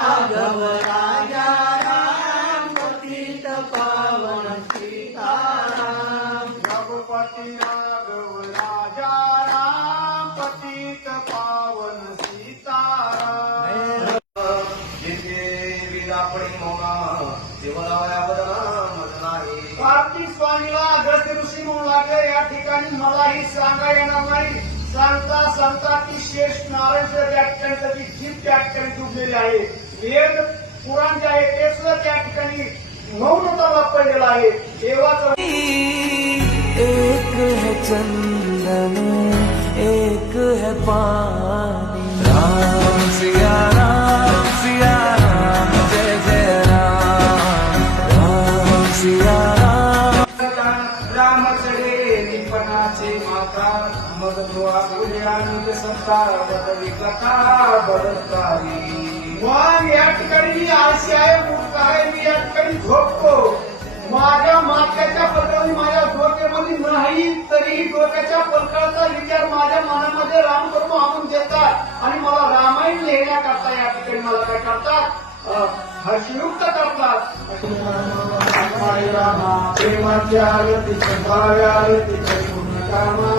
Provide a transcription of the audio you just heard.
राघव राजा राम पतित पावन सीताराम। रघुपति राघव राजा राम पतित पावन सीताराम। जिथे विदापणी मोना देवराया मदनाही कार्तिक स्वामीला अगस्त्य ऋषी म्हणू लागले, या ठिकाणी मलाही सांगा येणार नाही. सांगता सांगता ती शेष नारायणच्या व्याख्यानाची जीभ त्या ठिकाणी डुबलेली आहे. वेद पुराण जे आहे ते सुद्धा त्या ठिकाणी मौनताला पडलेलं आहे. देवाचं एक है चंदन एक है पानी। राम सिया राम जय जय राम। राम सिया राम। रामचरे निपणाचे माता मग तुआ पुण्यानुज संता बदली कथा बदलतारी. मग या ठिकाणी मी आळशी आहे, मूर्ख आहे, मी या ठिकाणी झोपतो. माझ्या मात्याच्या पत्राने माझ्या डोक्यामध्ये नाही, तरीही डोक्याच्या पलकाचा विचार माझ्या मनामध्ये राम कर्म आणून देतात आणि मला रामायण लिहिण्याकरता या ठिकाणी मला काय करतात, हर्षयुक्त करतात. रामा प्रेमाच्या आरती संभाव्या आरती पूर्ण कामा